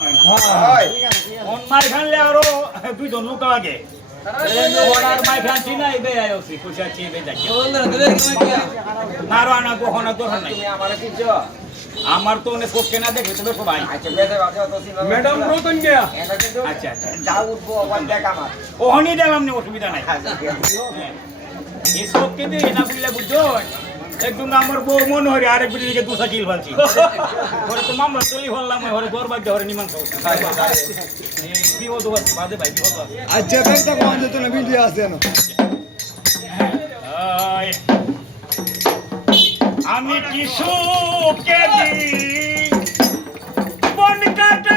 হয় কোন মাই খানলে আরো দুইজন লোক লাগে ওনার মাই খানছি না এবে আইছি পয়সা চেয়ে বে যাই মারো আনা কখনো দরকার নাই তুমি আমারে কিছো আমার তো অনেক কোক কেনা দেখে তবে ভাই আচ্ছা বেদে বাজে তো ছিল ম্যাডাম রতন্যা এটা কিন্তু আচ্ছা আচ্ছা যা উঠবো ওখান থেকে আমার ওহনি দিলাম না অসুবিধা নাই হ্যাঁ। এই সব কিন্তু এনা বুঝলে বুঝছো একদম আমার বউ মন হরে আরেক বিটিকে দুসা কিল ফালছি ঘরে তো মামলা চলি হল্লাম ঘরে ঘর বাদ ঘরে নিমান খাও কি হতো বাদে ভাই কি হতো আচ্ছা ভাই তা কোন যেত না ভিডিও আছে না আমি কি সুখে দি বন কাটা